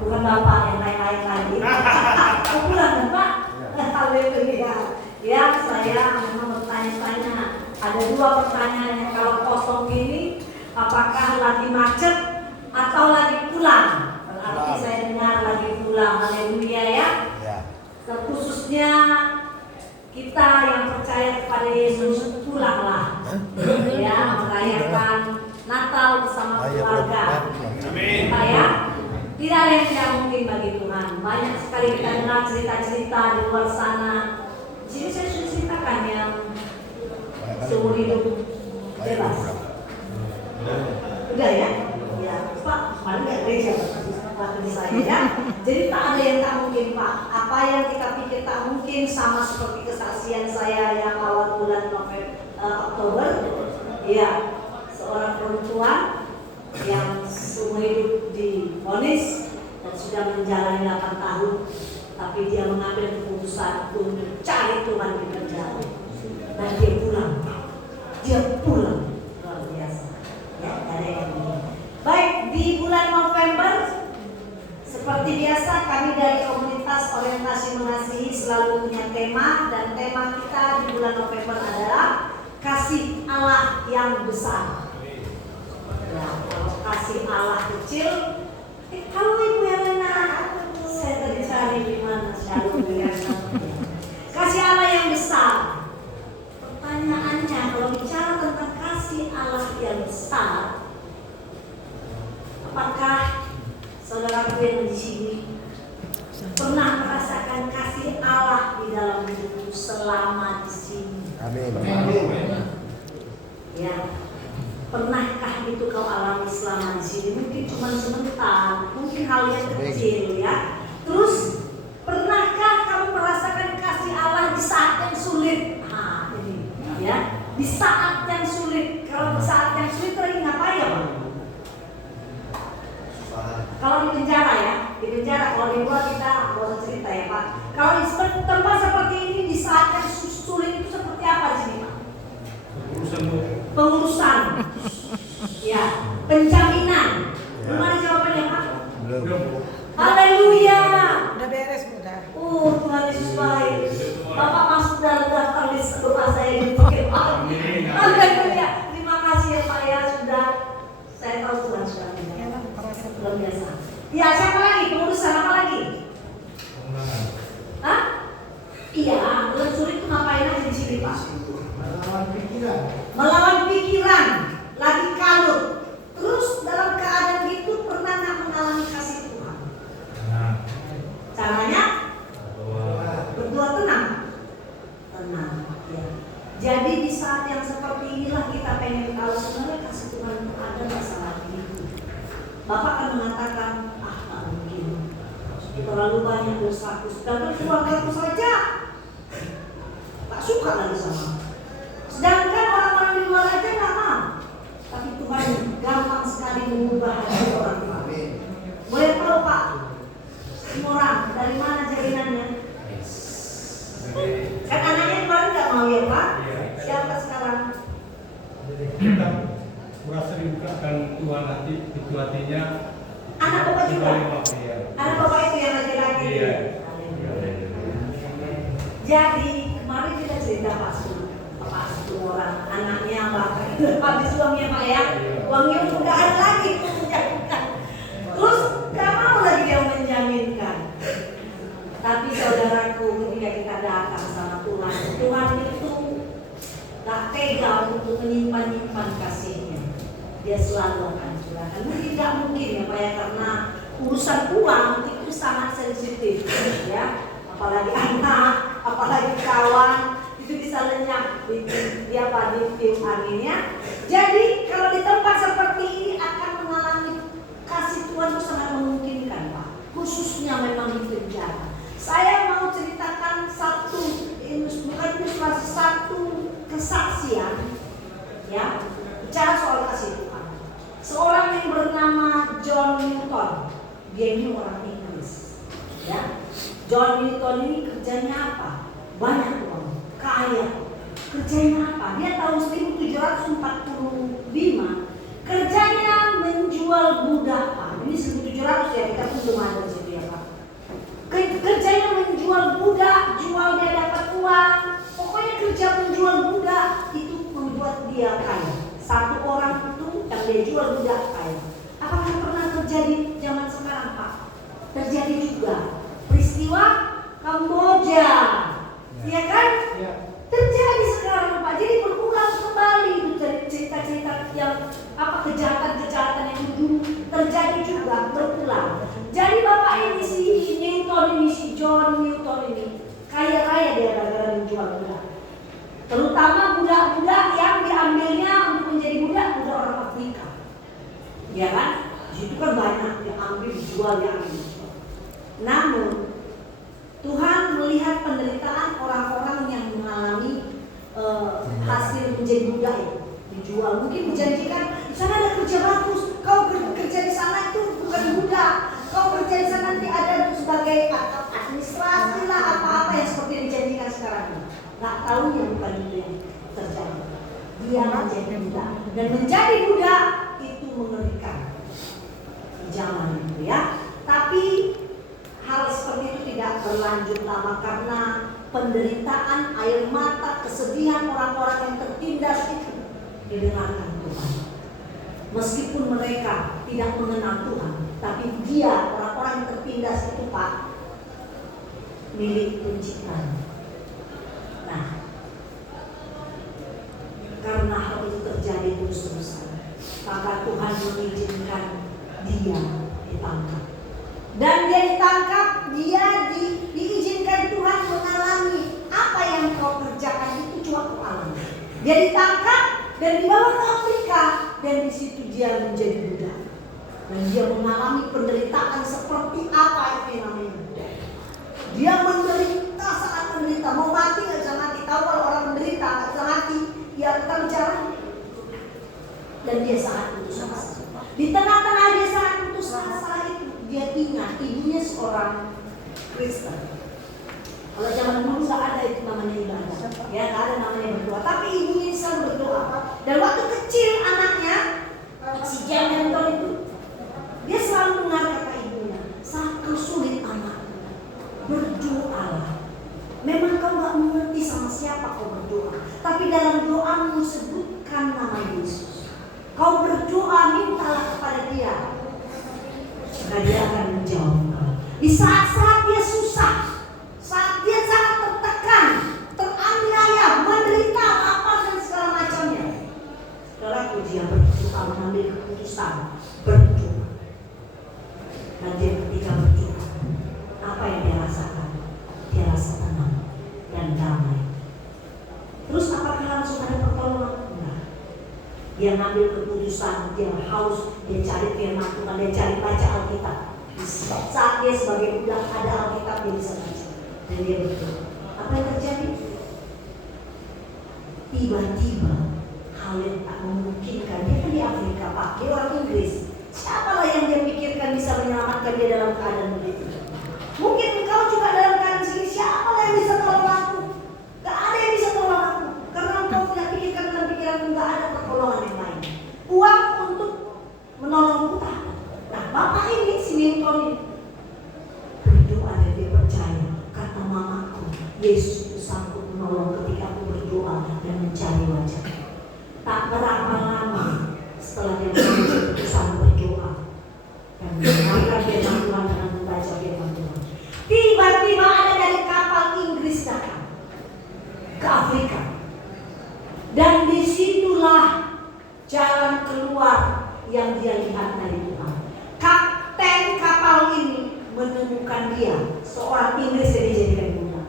bukan Bapak yang lain-lain lagi. Pulang Pak. Haleluya. Ya, saya memang bertanya-tanya. Ada dua pertanyaan yang kalau kosong ini, apakah lagi macet atau lagi pulang? Berarti saya dengar lagi pulang. Haleluya ya. Terkhususnya kita yang percaya kepada Yesus pulanglah. Ya, merayakan Natal bersama keluarga. Pak ya. Tidak ada yang tidak mungkin bagi Tuhan. Banyak sekali kita dengar cerita-cerita di luar sana. Jadi saya sudah ceritakan yang seumur hidup bebas. Udah ya? Ya, Pak, kemarin nggak gereja waktu saya ya. Jadi tak ada yang tak mungkin Pak. Apa yang kita pikir tak mungkin sama seperti kesaksian saya yang awal bulan Oktober. Ya, seorang perempuan yang seumur hidup divonis dan sudah menjalani 8 tahun, tapi dia mengambil keputusan untuk mencari Tuhan di penjara dan dia pulang, luar biasa. Ya, ada yang ini. Baik, di bulan November seperti biasa kami dari komunitas orientasi mengasihi selalu punya tema, dan tema kita di bulan November adalah kasih Allah yang besar. Ya, kalau kasih Allah kecil, kalau Ibu Helena, saya tadi cari di mana selalu kasih Allah yang besar. Pertanyaannya, kalau bicara tentang kasih Allah yang besar, apakah saudara yang di sini pernah merasakan kasih Allah di dalam hidupmu selama di sini? Amin. Ya. Pernahkah itu kau alami selama di sini? Mungkin cuma sebentar, mungkin hal yang kecil ya. Terus pernahkah kamu merasakan kasih Allah di saat yang sulit? Nah, ini ya, di saat yang sulit. Kalau di saat yang sulit lagi ngapain ya Pak? Kalau di penjara ya, di penjara. Kalau di luar kita nggak usah cerita ya Pak. Kalau di tempat seperti ini di saat yang sulit itu seperti apa di sini Pak? Pengurusan, ya, penjaminan. Belum ada jawabannya Pak? Belum. Haleluya. Udah beres udah. Tuhan Yesus baik. Bapak masuk dalam daftar list doa saya di pakai Pak. Haleluya. Terima kasih ya Pak ya, sudah. Saya tahu Tuhan sudah mendengar. Luar biasa. Ya, siapa lagi? Pengurusan apa lagi? Hah? Iya, bulan sulit itu ngapain aja di sini Pak? Melawan pikiran, lagi kalut. Terus dalam keadaan itu pernah nggak mengalami kasih Tuhan? Caranya berdoa tenang. Ya. Jadi di saat yang seperti inilah kita pengen tahu sebenarnya kasih Tuhan itu ada nggak sama diriku. Bapak akan mengatakan, tak mungkin. Terlalu banyak dosaku. Sedangkan keluargaku saja tak suka lagi sama. Sedangkan orang-orang di luar aja nggak mau, tapi Tuhan gampang sekali mengubah hati orang. Boleh tahu Pak, semua orang dari mana jaringannya? Kan anaknya kemarin nggak mau ya Pak? Siapa sekarang? Kita merasa dibukakan Tuhan itu hatinya. Anak Bapak juga. Anak Bapak itu yang laki-laki. Iya. Jadi kemarin kita cerita Pak orang anaknya habis uangnya Pak ya, uangnya udah ada lagi menjaminkan. Terus gak mau lagi dia menjaminkan. Tapi saudaraku, ketika kita datang sama Tuhan, Tuhan itu gak tega untuk menyimpan kasihnya. Dia selalu akan curahkan. Tidak mungkin ya Pak ya, karena urusan uang itu sangat sensitif ya. Apalagi anak, apalagi kawan, itu bisa lenyap di film anginnya. Jadi kalau di tempat seperti ini akan mengalami kasih Tuhan itu sangat memungkinkan Pak, khususnya memang di penjara. Saya mau ceritakan satu kesaksian ya, bicara soal kasih Tuhan. Seorang yang bernama John Newton, dia ini orang Inggris ya. John Newton ini kerjanya apa? Banyak uang, kaya. Kerjanya apa? Dia tahun 1745 kerjanya menjual budak. Ini 1700 ya, kita pun belum dia kaya. Satu orang itu yang dia jual budak kaya. Apakah pernah terjadi zaman sekarang, Pak? Terjadi juga peristiwa Kamboja, ya kan? Ya. Terjadi sekarang, Pak. Jadi berulang kembali itu cerita-cerita yang kejahatan-kejahatan yang dulu terjadi juga berulang. Jadi Bapak ini si Newton ini, si John Newton ini kaya raya dia gara-gara menjual budak. Terutama budak-budak yang diambilnya untuk menjadi budak orang Afrika. Ya kan? Di situ kan banyak diambil, dijual, diambil. Namun Tuhan melihat penderitaan orang-orang yang mengalami hasil menjadi budak itu, dijual. Mungkin menjanjikan di sana ada kerja bagus, kau kerja di sana itu bukan budak, kau kerja di sana nanti ada sebagai administrasi lah apa-apa yang seperti yang dijanjikan sekarang ini. Nggak tahu yang bukan itu yang terjadi. Dia menjadi budak, dan menjadi budak itu mengerikan di zaman itu ya. Tapi hal seperti itu tidak berlanjut lama karena penderitaan, air mata, kesedihan orang-orang yang tertindas itu didengarkan Tuhan. Meskipun mereka tidak mengenal Tuhan, tapi dia, orang-orang yang tertindas itu, Pak, milik penciptanya. Nah, karena hal itu terjadi terus-terusan, maka Tuhan mengizinkan dia ditangkap. Dan dia ditangkap, dia diizinkan Tuhan mengalami apa yang kau kerjakan itu cuma kau alami. Dia ditangkap dan dibawa ke Afrika, dan di situ dia menjadi budak. Dan dia mengalami penderitaan seperti apa itu namanya budak. Dia menderita, sangat menderita. Mau mati nggak bisa mati. Tahu kalau orang menderita nggak bisa mati, ya kita bicara. Dan dia sangat putus asa. Di tengah-tengah dia sangat putus asa itu, dia ingat ibunya seorang Kristen. Kalau zaman dulu nggak ada itu namanya ibadah, ya nggak ada namanya berdoa. Tapi ibunya selalu berdoa. Dan waktu kecil anaknya si John Newton itu, dia selalu dengar kata ibunya, saat kau sulit anak, berdoalah. Memang kau nggak mengerti sama siapa kau berdoa, tapi dalam doamu sebutkan nama Yesus. Kau berdoa, mintalah kepada Dia, maka Dia akan menjawab kau. Di saat-saat dia susah, saat dia sangat tertekan, teraniaya, menderita apa dan segala macamnya, saudaraku, dia berdoa, mengambil keputusan berdoa. Dan dia ketika berdoa, apa yang dia rasakan? Dia rasa tenang dan damai. Terus apakah langsung ada pertolongan? Enggak. Dia ngambil keputusan, dia haus, dia cari firman Tuhan, dia cari baca Alkitab. Saat dia sebagai budak ada Alkitab, dia bisa baca. Dan dia berdoa. Apa yang terjadi? Tiba-tiba hal yang tak memungkinkan. Dia kan di Afrika, Pak. Dia orang Inggris. Siapalah yang dia pikirkan bisa menyelamatkan dia dalam keadaan begitu? Mungkin engkau juga dalam keadaan segini. Siapalah yang bisa tolong aku? Gak ada yang bisa tolong aku. Karena engkau tidak pikirkan dalam pikiranmu, gak ada pertolongan yang lain. Uang untuk menolongmu tak ada. Nah, bapak ini, si Newton ini, berdoa dan dia percaya. Kata mamaku, Yesus itu sanggup menolong ketika aku berdoa dan mencari wajah. Tak berapa lama setelah dia mengambil keputusan berdoa dan mendengarkan firman Tuhan dengan membaca firman Tuhan, tiba-tiba ada dari kapal Inggris datang ke Afrika. Dan disitulah jalan keluar yang dia lihat dari Tuhan. Kapten kapal ini menemukan dia, seorang Inggris yang dijadikan budak.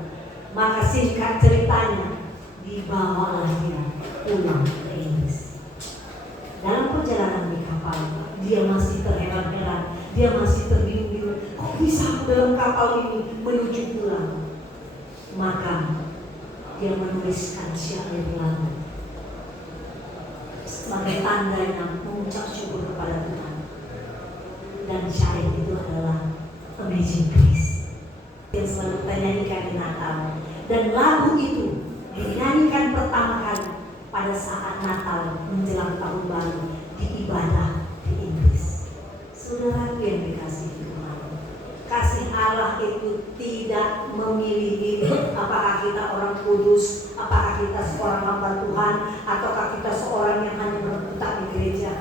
Maka singkat ceritanya, dibawalah dia pulang ke Inggris. Dalam perjalanan di kapal, dia masih terheran-heran, dia masih terbingung-bingung. Kok bisa aku dalam kapal ini menuju pulang? Maka dia menuliskan syair lagu sebagai tanda yang mengucap syukur kepada Tuhan. Dan syair itu adalah Amazing Grace yang selalu kita nyanyikan di Natal. Dan lagu itu dinyanyikan pertama kali pada saat Natal menjelang tahun baru di ibadah di Inggris. Saudara yang dikasihi Tuhan, kasih Allah itu tidak memilih diri. Apakah kita orang kudus, apakah kita seorang hamba Tuhan, ataukah kita seorang yang hanya berputar di gereja.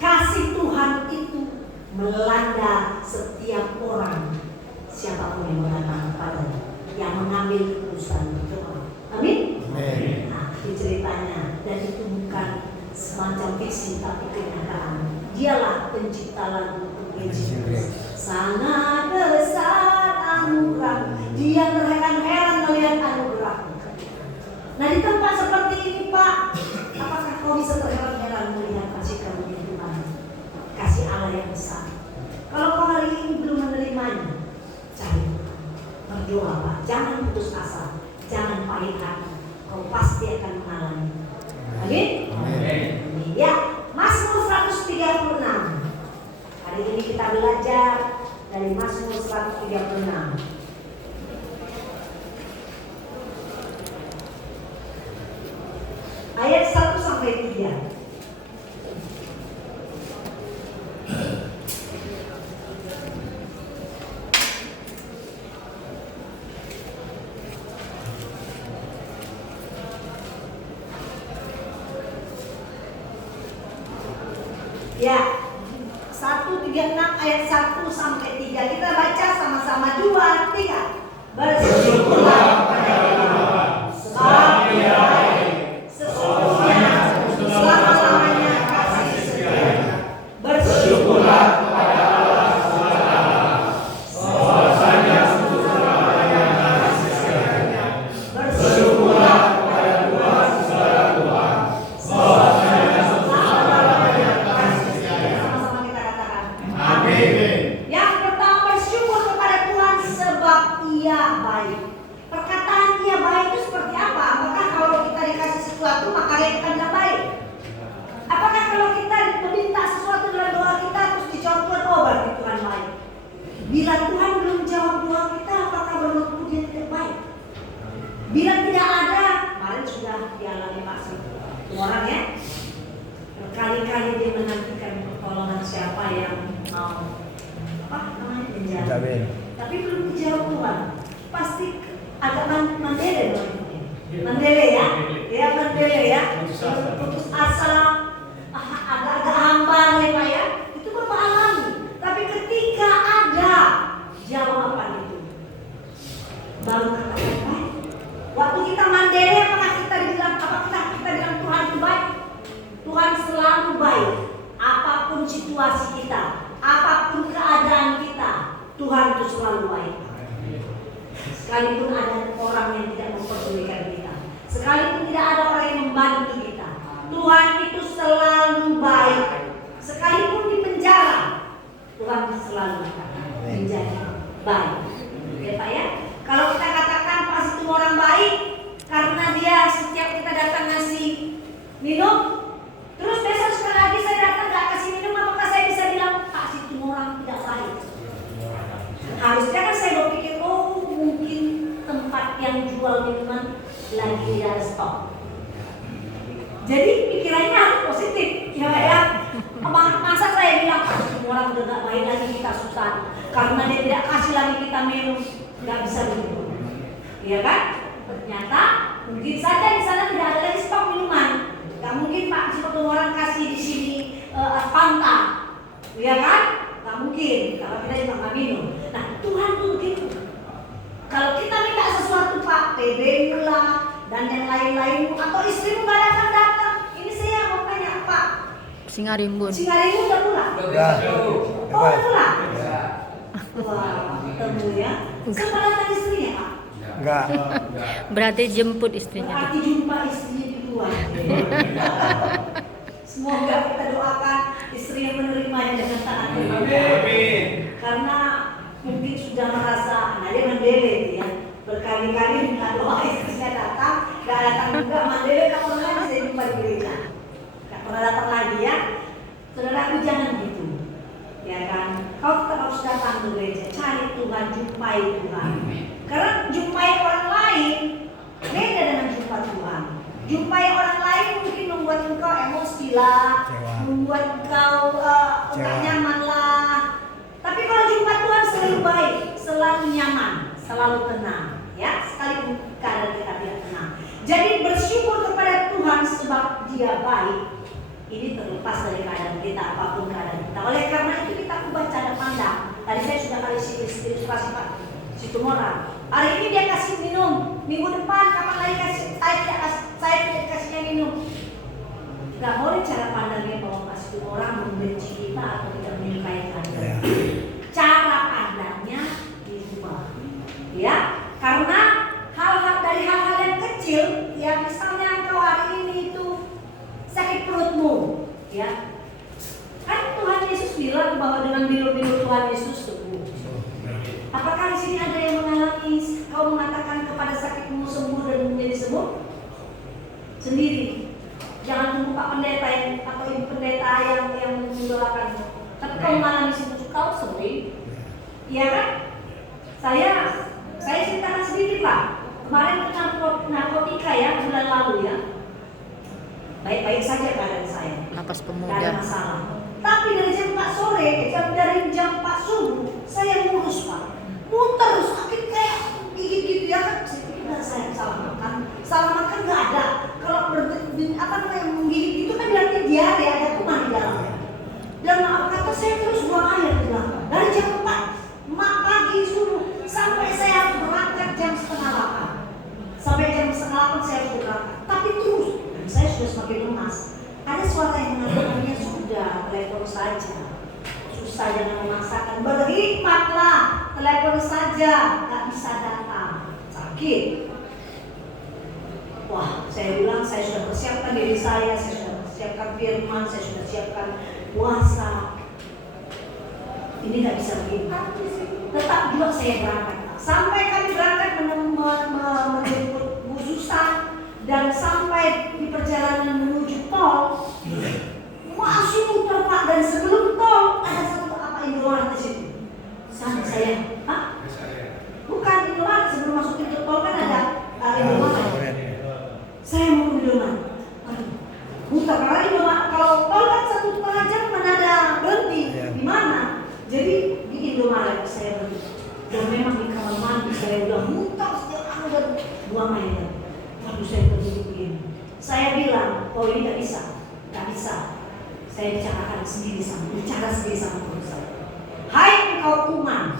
Kasih Tuhan itu melanda setiap orang, siapapun yang datang kepadanya, yang mengambil keputusan berdoa. Amin. Nah, itu ceritanya, dan itu bukan semacam fiksi tapi kenyataan. Dialah pencipta lagu Yesus. Sangat besar anugerah, dia terheran-heran melihat anugerah. Nah, di tempat seperti ini Pak, apakah kau bisa terheran-heran melihat kasih karunia Tuhan, kasih Allah yang besar? Kalau kau hari ini belum menerimanya, cari Tuhan, berdoa Pak, jangan putus asa, jangan pahit hati, kau pasti akan mengalami. Amin. Ya, Mazmur 136. Hari ini kita belajar dari Mazmur 136. Ayat 1 sampai 3. Ya, 136 ayat 1 sampai 3. Kita baca sama-sama 2, 3. Bersyukurlah kepada Tuhan, sebab Dia baik, sesungguhnya selama-lamanya kasih setianya. Bersyukurlah kepada Allah SWT, bahwasanya selama-lamanya kasih setianya. Bersyukurlah kepada Tuhan segala Tuhan, bahwasanya selama-lamanya kasih setianya. Sama-sama kita katakan amin. Yang pertama, bersyukur kepada Tuhan sebab Ia baik. Perkataan Ia baik itu seperti apa? Apakah kalau kita dikasih sesuatu maka kita tidak baik? Apakah kalau kita meminta sesuatu dalam doa kita terus dijawab Tuhan, oh berarti Tuhan baik? Bila Tuhan belum jawab doa kita, apakah berarti Dia tidak baik? Bila tidak ada, kemarin sudah dialami Pak orang ya, berkali-kali dia menantikan pertolongan siapa yang mau menjawab. Tapi belum dijawab Tuhan, pasti agak mandele dong. Mandele ya, ya mandele ya, putus asa, agak-agak hambar ya Pak ya, itu Bapak alami. Tapi ketika ada jawaban itu, baru katakan baik. Waktu kita mandele, apakah kita bilang Tuhan itu baik? Tuhan selalu baik. Apapun situasi kita, apapun keadaan kita, Tuhan itu selalu baik. Sekalipun ada orang yang tidak memperdulikan kita, sekalipun tidak ada orang yang membantu kita, Tuhan itu selalu baik. Sekalipun di penjara, Tuhan selalu menjadi baik. Ya Pak ya. Kalau kita katakan pas itu orang baik, karena dia setiap kita datang ngasih minum, terus besok sekali lagi saya datang gak kasih minum, apakah saya bisa bilang Pak situ orang tidak baik? Harusnya kan saya berpikir, oh mungkin tempat yang jual minuman lagi tidak ada stok. Jadi pikirannya harus positif, ya Pak ya. Masa saya bilang situ orang udah gak baik lagi kita susah, karena dia tidak kasih lagi kita minum, nggak bisa begitu, ya kan? Ternyata mungkin saja di sana tidak ada lagi stok minuman. Gak mungkin Pak seperti orang kasih di sini Fanta, ya kan? Gak mungkin kalau kita juga nggak minum. Nah Tuhan tuh begitu. Kalau kita minta sesuatu Pak, PB lah dan yang lain-lain, atau istrimu nggak datang, ini saya mau tanya Pak. Singarimbun udah pulang? Oh udah pulang? Wah, ketemu ya. Siapa datang istrinya Pak? Enggak. Berarti jemput istrinya. Berarti jumpa istrinya di luar. Semoga kita doakan istri yang menerimanya dengan tangan terbuka. Karena mungkin sudah merasa, nah dia mandele ya. Berkali-kali minta doa istrinya datang, gak datang juga. Mandele gak pernah lagi saya jumpa di gereja. Gak pernah datang lagi ya. Saudaraku jangan gitu. Ya kan, kau tetap harus datang ke gereja, cari Tuhan, jumpai Tuhan. Karena jumpai orang lain beda dengan jumpa Tuhan. Jumpai orang lain mungkin membuat engkau emosi lah, membuat engkau nggak nyaman lah. Tapi kalau jumpa Tuhan selalu baik, selalu nyaman, selalu tenang, ya. Sekalipun keadaan kita tidak tenang. Jadi bersyukur kepada Tuhan sebab Dia baik. Ini terlepas dari keadaan kita, apapun keadaan kita. Oleh karena itu kita ubah cara pandang. Tadi saya sudah kasih ilustrasi Pak Situmorang. Hari ini dia kasih minum, minggu depan kapan lagi kasih? Saya tidak kasihnya minum. Gak boleh cara pandangnya bahwa Pak Situmorang membenci kita atau tidak menyukai kita. Cara pandangnya diubah, ya. Karena dari hal-hal yang kecil, ya misalnya engkau hari ini itu sakit perutmu, ya. Kan Tuhan Yesus bilang bahwa dengan bilur-bilur Tuhan Yesus sembuh. Apakah di sini ada yang mengalami kau mengatakan kepada sakitmu sembuh dan menjadi sembuh? Sendiri. Jangan tunggu Pak Pendeta atau Ibu Pendeta yang mendolakanmu. Tapi kau mengalami sembuh, kau sembuh. Iya kan? Saya ceritakan sedikit Pak. Kemarin kena narkotika ya bulan lalu ya. Baik-baik saja keadaan saya. Lapas Tidak ada pemuda. masalah. Tapi dari jam 4 sore, dari jam 4 subuh, saya ngurus Pak. Muter sakit kayak gigit gitu ya kan. Saya pikir saya salah makan nggak ada. Kalau menggigit itu kan berarti diare, ada kuman di dalamnya. Dan maaf kata saya terus buang air di belakang. Dari jam 4 pagi subuh sampai saya harus berangkat jam 7:30. Sampai jam 7:30 saya harus berangkat. Tapi terus saya sudah semakin lemas. Ada suara yang mengatakannya sudah telepon saja. Susah jangan memaksakan. Berhikmatlah, telepon saja, tak bisa datang. Sakit. Wah, saya bilang saya sudah persiapkan diri saya sudah persiapkan firman, saya sudah siapkan puasa. Ini nggak bisa begini. Tetap juga saya berangkat. Sampai kami berangkat menjemput Bu Susan dan sampai di perjalanan menuju tol, masih muter Pak, dan sebelum tol ada satu Indomaret di situ. Sampai saya, bukan Indomaret, sebelum masuk pintu tol kan ada Indomaret. Saya mau Indomaret. Muter karena Indomaret kalau tol kan 1,5 jam mana ada berhenti di mana? Jadi di Indomaret saya berhenti. Dan memang di kamar mandi saya udah muter setiap dan buang air. Lalu saya begini. Saya bilang, oh ini nggak bisa. Saya bicara sendiri sama perut saya. Hai engkau kuman,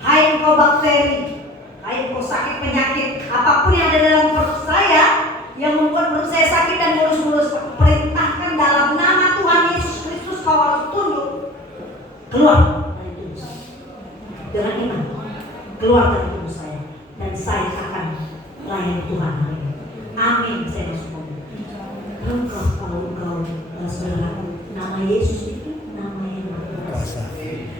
hai engkau bakteri, hai engkau sakit penyakit, apapun yang ada dalam perut saya yang membuat perut saya sakit dan mulus-mulus, perintahkan dalam nama Tuhan Yesus Kristus kau harus tunduk. Keluar dari tubuh saya. Dengan iman, keluar dari tubuh saya dan saya akan layani Tuhan. Amin. Saya bersyukur. Engkau kalau engkau saudara, nama Yesus itu nama yang berkuasa.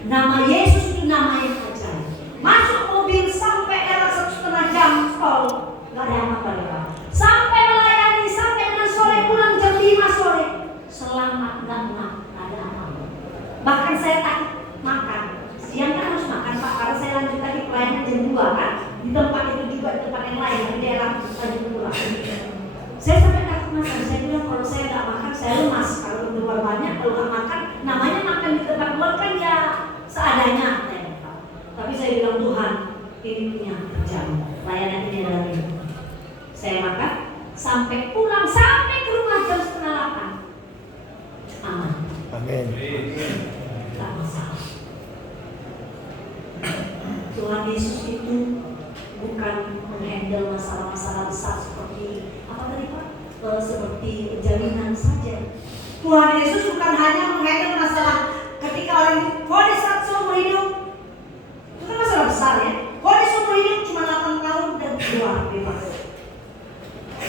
Nama Yesus itu nama yang ajaib. Masuk mobil sampai era 1,5 jam tol, nggak ada apa-apa. Sampai melayani sampai dengan sore, pulang jam 5 sore. Selamat nggak ada apa-apa. Bahkan saya takut makan. Siang kan harus makan Pak, karena saya lanjut lagi pelayanan jam 2 kan. Di tempat itu juga di tempat yang lain di daerah Tanjung Pura. Saya sampai takut makan. Saya bilang kalau saya nggak makan saya lemas. Kalau keluar banyak, kalau nggak makan, namanya makan di tempat luar kan ya seadanya. Tapi saya bilang Tuhan, ini punya jam layanan ini dalam hidup. Saya makan sampai pulang sampai ke rumah jam 7:30. Aman. Amin. Tak masalah. Tuhan Yesus itu bukan menghandle masalah-masalah besar seperti apa tadi Pak? Seperti jaminan saja. Tuhan Yesus bukan hanya menghandle masalah ketika orang itu vonis seumur hidup. Itu kan masalah besar ya. Vonis seumur hidup cuma 8 tahun dan keluar bebas.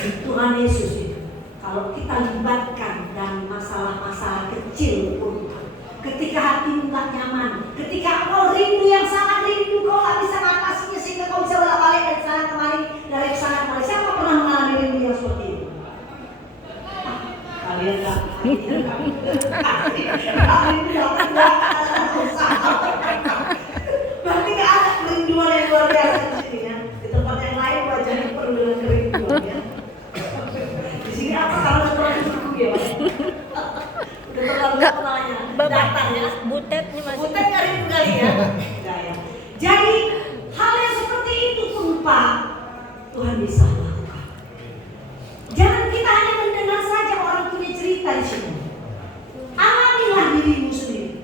Tuhan Yesus itu kalau kita libatkan dan masalah-masalah kecil pun, ketika hatimu nggak nyaman, ketika kau rindu yang sangat rindu, kau nggak bisa ngatasinya sehingga kau bisa bolak-balik dari sana kemari, dari sana kemari. Siapa pernah mengalami rindu yang seperti itu? Kalian nggak? Kalian nggak? Tuhan bisa melakukan. Jangan kita hanya mendengar saja orang punya cerita di sini. Alamilah dirimu sendiri.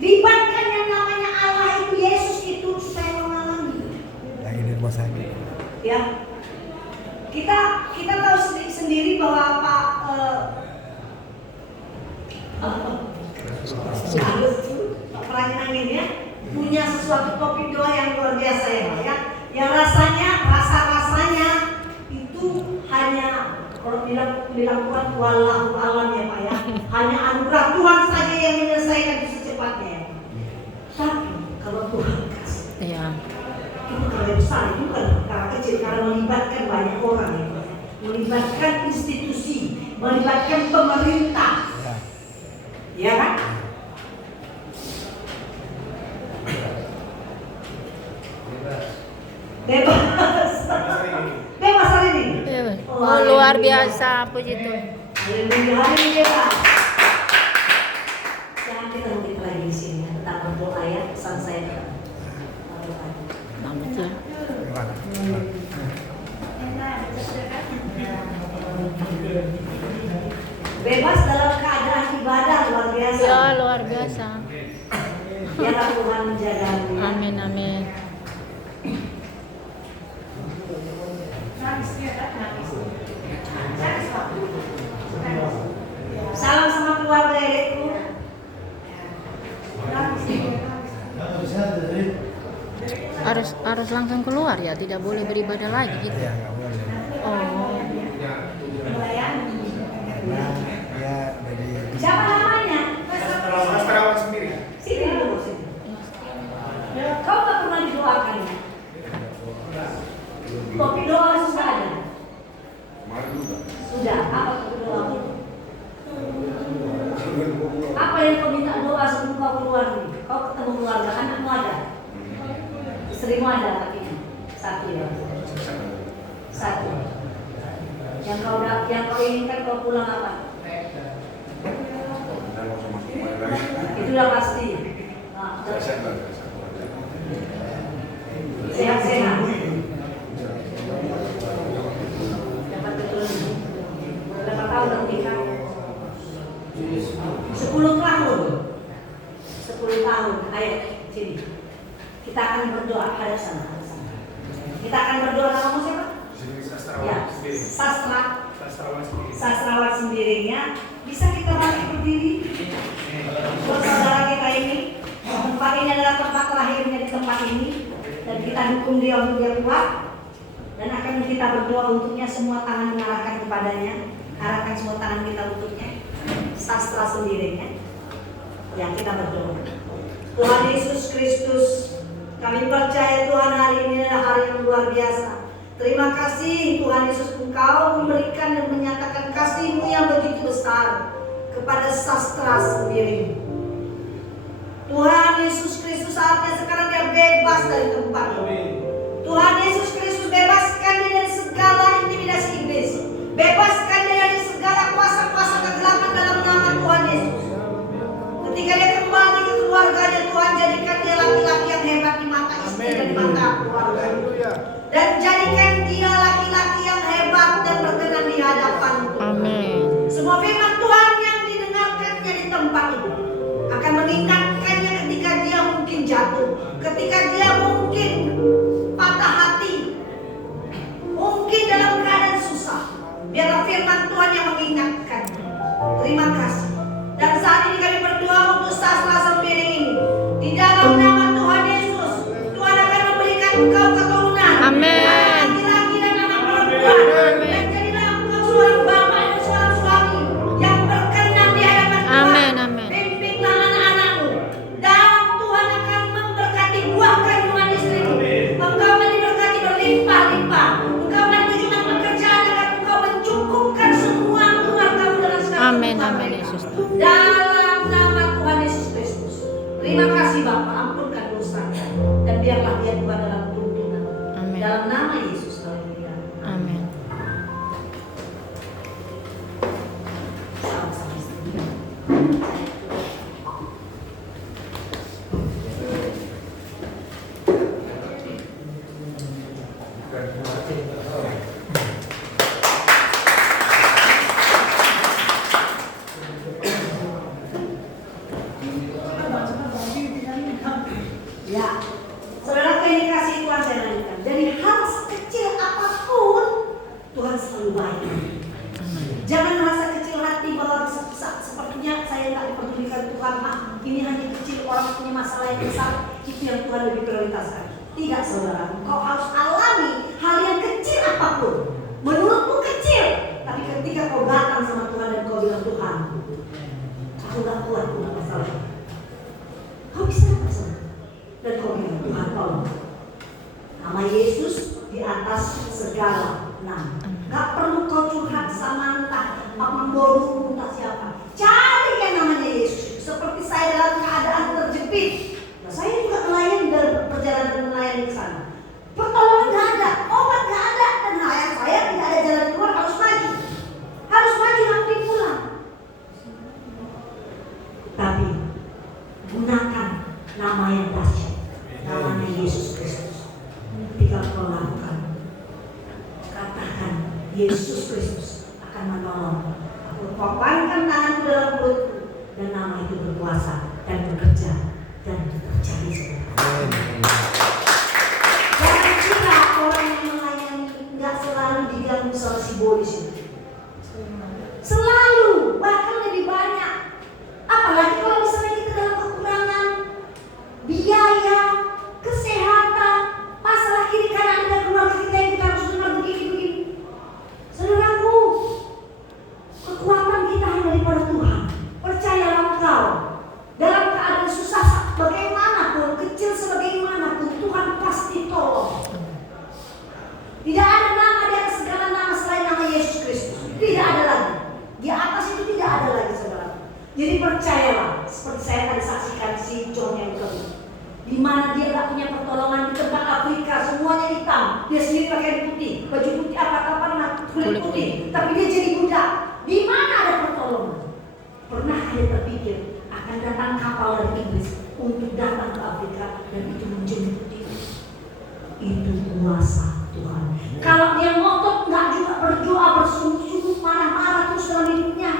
Libatkan yang namanya Allah itu, Yesus itu, supaya mengalami. Lagi di rumah sakit. Ya, kita tahu sendiri bahwa Pak Perangin Angin ya punya sesuatu topik doa yang luar biasa ya Pak ya. Yang rasanya itu hanya kalau bilang Tuhan wallahu alam ya Pak ya. Hanya anugerah Tuhan saja yang menyelesaikan itu secepatnya ya. Tapi kalau Tuhan kasih, Iya. itu perkara besar, itu bukan perkara kecil karena melibatkan banyak orang ya Pak. Melibatkan institusi, melibatkan pemerintah. Ya kan? Bebas hari ini. Iya. Oh, luar biasa, puji Tuhan. Haleluya, hari ini bebas. Jangan kita mungkin lagi di sini ya, tentang berdoa ya, pesan saya. Bagus ya. Bebas dalam keadaan ibadah luar biasa. Ya, luar biasa. Biarlah Tuhan menjagamu. Ya. Amin, amin. Salam sama keluarga Ereku. Harus langsung keluar ya, tidak boleh beribadah lagi gitu. Iya, nggak boleh. Oh. Nah, ya dari Siapa namanya? Sastrawan sendiri. Sini dulu sini. Kau tak pernah didoakan ya? Kopi doa sudah ada. Kemarin juga. Sudah. Apa kopi doa? Apa yang kau minta doa sebelum kau keluar nih? Kau ketemu keluarga, anakmu ada? Istrimu ada lakinya? Satu ya? Satu. Yang kau inginkan kau pulang apa? Itu udah pasti. Nah, sehat-sehat. Dapat keturunan. Berapa tahun udah menikah? 10 tahun. 10 tahun. Ayo, sini. Kita akan berdoa. Hadap sana. Kita akan berdoa. Namamu siapa? Ya, sastrawan sendirinya. Bisa kita balik berdiri? Buat saudara kita ini, tempat ini adalah tempat terakhirnya di tempat ini, dan kita dukung dia untuk dia kuat, dan akan kita berdoa untuknya. Semua tangan mengarahkan kepadanya, arahkan semua tangan kita untuknya. Sastra sendirinya, yang kita berdoa. Tuhan Yesus Kristus, kami percaya Tuhan hari ini adalah hari yang luar biasa. Terima kasih Tuhan Yesus, Engkau memberikan dan menyatakan kasih-Mu yang begitu besar kepada sastra sendiri. Tuhan Yesus Kristus, saatnya sekarang dia bebas dari tempat ini. Tuhan Yesus Kristus, bebaskan dia dari segala intimidasi iblis. Bebaskan dia dari segala kuasa-kuasa kegelapan dalam nama Tuhan Yesus. Ketika dia kembali ke keluarganya, Tuhan jadikan dia laki-laki yang hebat di mata istri dan di mata keluarga. Dan jadikan dia laki-laki yang hebat dan berkenan di hadapan Tuhan. Amin. Semua firman Tuhan yang didengarkannya di tempat ini akan mengingatkannya ketika dia mungkin jatuh, ketika dia mungkin patah hati, mungkin dalam keadaan susah. Biarlah firman Tuhan yang mengingatkan. Terima kasih. Dan saat ini kami berdoa untuk sastra sembiring ini. Di dalam nama Tuhan Yesus, Tuhan akan memberikan engkau keturunan. Amin. Laki-laki dan anak perempuan. Dan jadilah engkau seorang bapak dan seorang suami yang berkenan di hadapan Tuhan. Amin, amin. Bimbinglah anak-anakmu. Dan Tuhan akan memberkati buah kandungan istrimu. Engkau akan diberkati berlimpah-limpah. Engkau akan diberikan pekerjaan agar engkau mencukupkan semua keluargamu dengan segala Amin, kebutuhan amin, mereka. Yesus. Dalam nama Tuhan Yesus Kristus. Ya, saudara yang dikasih Tuhan saya lanjutkan. Dari hal sekecil apapun Tuhan selalu baik. Jangan merasa kecil hati bahwa sepertinya saya tak dipedulikan Tuhan. Ini hanya kecil, orang punya masalah yang besar. Itu yang Tuhan lebih prioritaskan. Tidak saudara, kau harus alami hal yang kecil apapun. Menurutmu kecil, tapi ketika kau datang sama Tuhan dan kau bilang Tuhan, aku gak kuat punya masalah. Kau bisa apa saudara? Dan kau bilang Tuhan tolong. Nama Yesus di atas segala nama. Gak perlu kau curhat sama entah memboru entah siapa. Cari yang namanya Yesus. Seperti saya dalam keadaan terjepit. Nah, saya juga melayani dalam perjalanan melayani ke sana. Pertolongan gak ada, obat gak ada, dan saya tidak ada jalan keluar, harus maju. Harus maju nanti pulang. Tapi gunakan nama yang dahsyat, namanya Yesus Kristus. Ketika kau lakukan, katakan Yesus Kristus akan menolong. Aku papankan tanganku dalam perutku, dan nama itu berkuasa dan bekerja dan terjadi semua. Jangan kira orang yang melayani nggak selalu diganggu sama simbolis itu. Selalu, bahkan lebih banyak. Apalagi kalau misalnya kita dalam kekurangan biaya, kesehatan, masalah kiri kanan ada keluarga kita yang kita harus dengar begini. Saudaraku, kekuatan kita hanya daripada Tuhan. Percayalah engkau, dalam keadaan susah bagaimanapun, kecil sebagaimanapun, Tuhan pasti tolong. Tidak ada nama di atas segala nama selain nama Yesus Kristus. Tidak ada lagi. Di atas itu tidak ada lagi, saudara. Jadi percayalah, seperti saya tadi saksikan si John yang kedua, di mana dia gak punya pertolongan di tempat Afrika, semuanya hitam. Dia sendiri pakai putih, baju putih apa-apa, kulit putih, tapi dia jadi budak. Di mana ada pertolongan? Pernah dia terpikir akan datang kapal dari Inggris untuk datang ke Afrika dan itu menjemput dia? Itu kuasa Tuhan. Kalau dia ngotot nggak juga berdoa bersungguh-sungguh, marah-marah terus dalam hidupnya,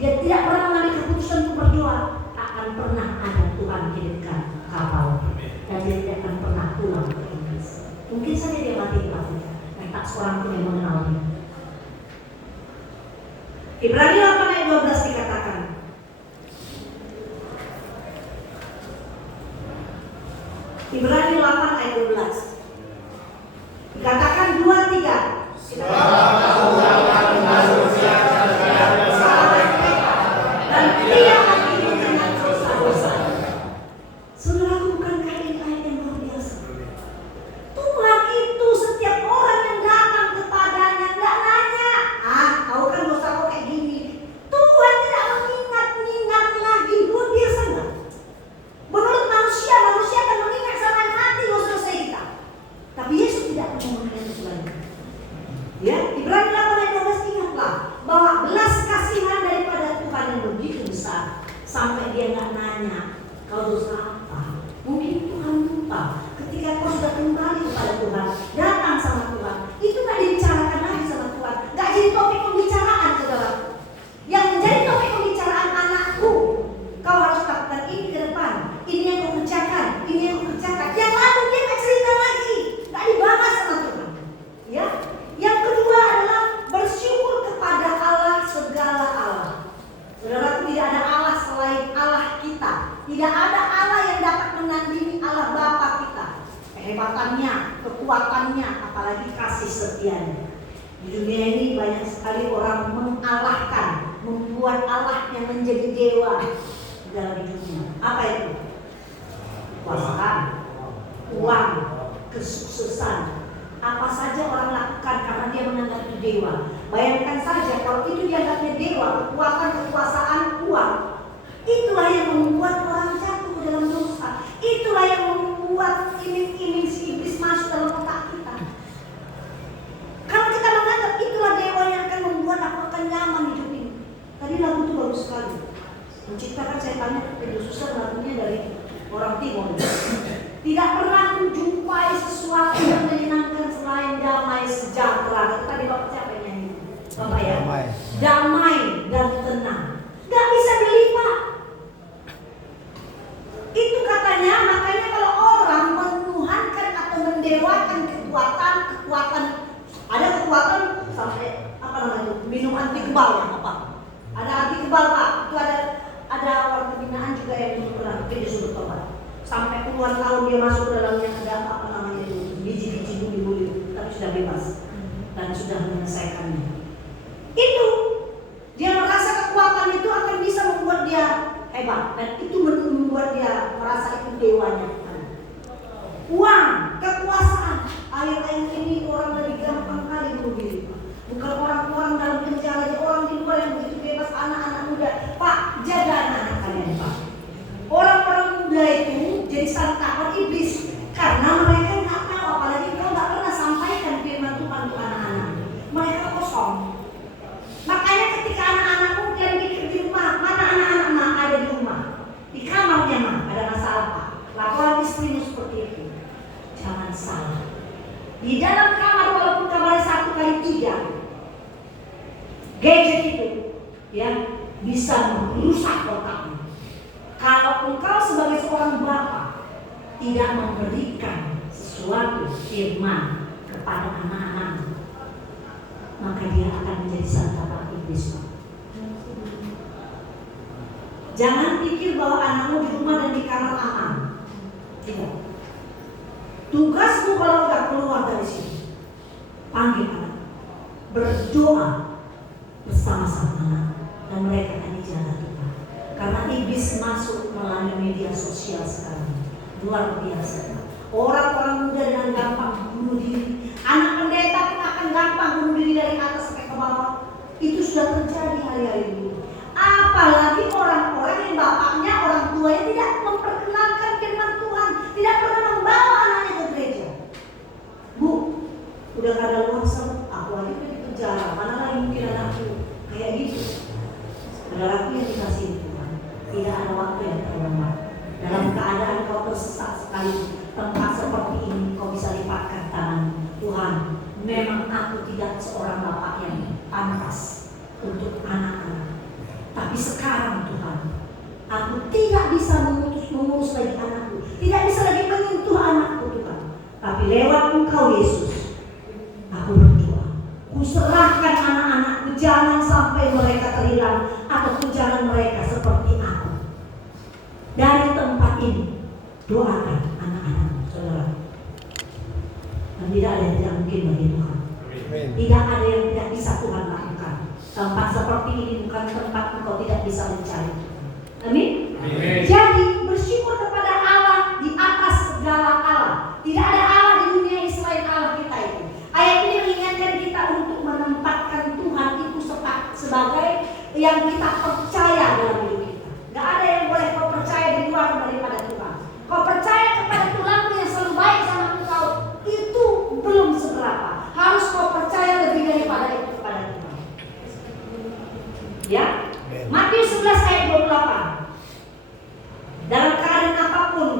dia tidak pernah mengambil keputusan untuk berdoa, akan pernah ada Tuhan kirimkan kapal dan dia tidak akan pernah pulang ke Inggris. Mungkin saja dia mati di Afrika dan tak seorang pun yang mengenal dia. Ibrani 8 ayat 12 dikatakan, Ibrani 8 ayat 12 dikatakan 2-3. Dan tidak lagi dengan dosa-dosa. Saudara, bukankah ini ayat yang luar biasa? Tuhan itu setiap orang yang datang kepadanya nggak nanya, kau kan dosa kau kayak gini. Tuhan tidak mengingat lagi. Luar biasa nggak? Menurut manusia akan mengingat sama yang mati dosa-dosa kita. Tapi Yesus tidak mengingat itu lagi. Ya, Ibrani 8 ayat 12 ingatlah bahwa belas kasihan daripada Tuhan yang begitu besar sampai dia nggak nanya kau dosa apa. Mungkin Tuhan lupa ketika kau sudah kembali kepada Tuhan, datang sama Tuhan, itu nggak dibicarakan lagi sama Tuhan, nggak jadi topik pembicaraan, saudara. Yang menjadi topik pembicaraan anakku, kau harus lakukan ini ke depan, ini yang kau kerjakan, ini yang kau kerjakan. Yang lalu dia nggak cerita lagi, nggak dibahas sama Tuhan. Ya, yang kedua adalah bersyukur kepada Allah segala Allah. Saudara, tidak ada Allah selain Allah kita. Tidak ada Allah yang dapat menandingi Allah Bapa kita. Kehebatannya, kekuatannya, apalagi kasih setianya. Di dunia ini banyak sekali orang mengalahkan, membuat Allah yang menjadi dewa dalam hidupnya. Apa itu? Kekuasaan, uang, kesuksesan. Apa saja orang lakukan karena dia menganggap itu dewa. Bayangkan saja kalau itu dianggapnya dewa, kekuatan, kekuasaan, uang. Itulah yang membuat orang jatuh dalam dosa. Itulah yang membuat iming-iming si iblis masuk dalam otak kita. Kalau kita menganggap itulah dewa yang akan membuat aku akan nyaman hidup ini. Tadi lagu itu bagus sekali. Menciptakan, saya tanya Pedro Susan, lagunya dari orang Timur. Tidak pernah menjumpai sesuatu yang menyenangkan selain damai sejahtera. Tadi Bapak siapa yang nyanyi? Bapak ya? Damai dan tenang. Gak bisa beli, Pak. Itu katanya, makanya kalau masuk ke dalamnya ada apa namanya itu, biji-biji buli-buli, tapi sudah bebas dan sudah menyelesaikannya. Itu dia merasa kekuatan itu akan bisa membuat dia hebat, dan itu membuat dia merasa itu dewanya. Uang, kekuasaan, akhir-akhir ini orang lebih gampang kali bunuh diri. Bukan orang-orang dalam penjara, orang di luar yang begitu bebas, anak-anak muda. Pak, jaga anak-anak kalian, Pak. Orang-orang muda itu jadi santapan iblis karena mereka nggak tahu, apalagi kalau nggak pernah sampaikan firman Tuhan untuk anak-anak. Mereka kosong. Makanya ketika anak-anakmu yang pikir di rumah, mana anak-anak mah ada di rumah, di kamarnya mah ada masalah Pak. Laporan istrimu seperti itu. Jangan salah. Di dalam kamar walaupun kamarnya 1x3, gadget itu yang bisa merusak otakmu. Kalau engkau sebagai seorang bapak tidak memberikan sesuatu firman kepada anak-anakmu, maka dia akan menjadi santapan iblis. Jangan pikir bahwa anakmu di rumah dan di kamar aman. Tidak. Tugasmu kalau nggak keluar dari sini, panggil anak, berdoa bersama-sama anak, dan mereka akan dijaga Tuhan. Karena iblis masuk melalui media sosial sekarang, luar biasa. Orang-orang muda dengan gampang bunuh diri. Anak pendeta pun akan gampang bunuh diri dari atas sampai ke bawah. Itu sudah terjadi hari-hari ini. Apalagi orang-orang yang bapaknya, orang tuanya tidak memperkenalkan firman Tuhan, tidak pernah membawa anaknya ke gereja. Bu, udah gak ada luasa, aku aja udah di penjara, mana lagi mungkin anakku kayak gitu. Ada lagi yang dikasih Tuhan, tidak ada waktu yang terlambat. Dalam keadaan kau tersesat sekali, tempat seperti ini kau bisa lipatkan tangan. Tuhan, memang aku tidak seorang bapak yang pantas untuk anak-anak. Tapi sekarang Tuhan, aku tidak bisa mengurus lagi anakku, tidak bisa lagi menyentuh anakku Tuhan. Tapi lewat Engkau Yesus, aku berdoa, ku serahkan anak-anakku, jangan sampai mereka terhilang ataupun jangan mereka seperti aku. Dari tempat ini, doakan anak-anakmu, saudara. Dan tidak ada yang tidak mungkin bagi Tuhan. Tidak ada yang tidak bisa Tuhan lakukan. Tempat seperti ini bukan tempat engkau tidak bisa mencari. Amin. Jadi bersyukur kepada Allah di atas segala Allah. Tidak ada Allah di dunia ini selain Allah kita itu. Ayat ini mengingatkan kita untuk menempatkan Tuhan itu sebagai yang kita percaya dalam hidup kita. Gak ada yang boleh kau percaya di luar daripada Tuhan. Kau percaya kepada Tuhanmu yang selalu baik sama engkau, itu belum seberapa. Harus kau percaya lebih daripada itu kepada Tuhan. Ya, Matius 11 ayat 28. Dalam keadaan apapun,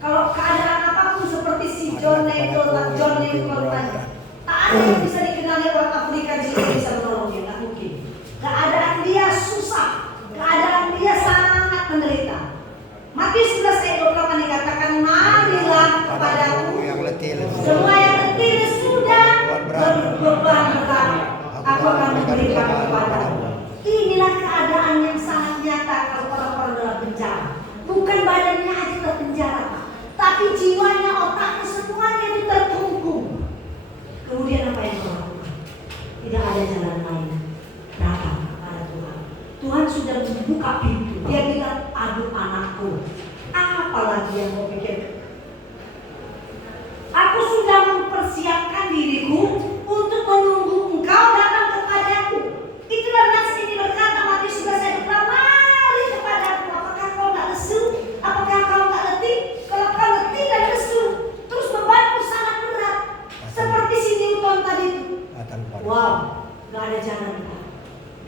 kalau keadaan apapun seperti si John Nicol tadi, tak ada yang bisa dikenali orang Afrika jika bisa menolongnya, nggak mungkin. Keadaan dia susah, keadaan dia sangat menderita. Matius 11 ayat 28 dikatakan, marilah kepadaku semua yang letih sudah berbeban berat, aku akan memberikan kepadamu. Inilah keadaan yang sangat nyata kalau orang-orang dalam penjara. Bukan badannya aja terpenjara, tapi jiwanya, otaknya, semuanya itu terkungkung. Kemudian apa yang kau lakukan? Tidak ada jalan lain. Datang kepada Tuhan. Tuhan sudah membuka pintu. Dia bilang, aduh anakku, apalagi yang kau pikir? Aku sudah mempersiapkan diriku untuk menunggu engkau datang kepadaku. Itulah nafsu ini berkata, Matius 11 ayat 28, mari kepadaku. Apakah kau tak lesu? Apakah kau tak letih? Kalau kau letih dan lesu, terus bebanmu sangat berat, seperti si Newton tadi itu. Wow, gak ada jalan kita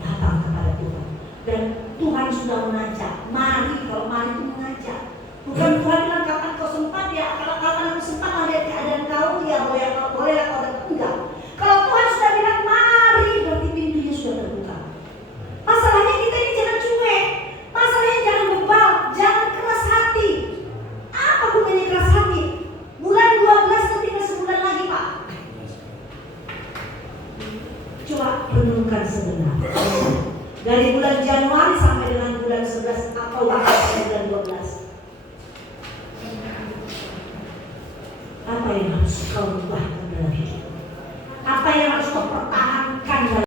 datang kepada Tuhan. Dan Tuhan sudah mengajak, mari. Kalau mari itu mengajak. Bukan Tuhan bilang kapan kau sempat ya, kalau kapan aku sempat melihat keadaan kau ya boleh kau datang, enggak. Kalau Tuhan sudah bilang mari, berarti pintunya sudah terbuka. Masalahnya kita ini jangan cuek, masalahnya jangan bebal, jangan keras hati. Apa gunanya keras hati? Bulan 12 ketika sebulan lagi Pak. Coba renungkan sebentar. Dari bulan Januari sampai dengan bulan 11 atau bahkan bulan 12. yang harus kau rubah.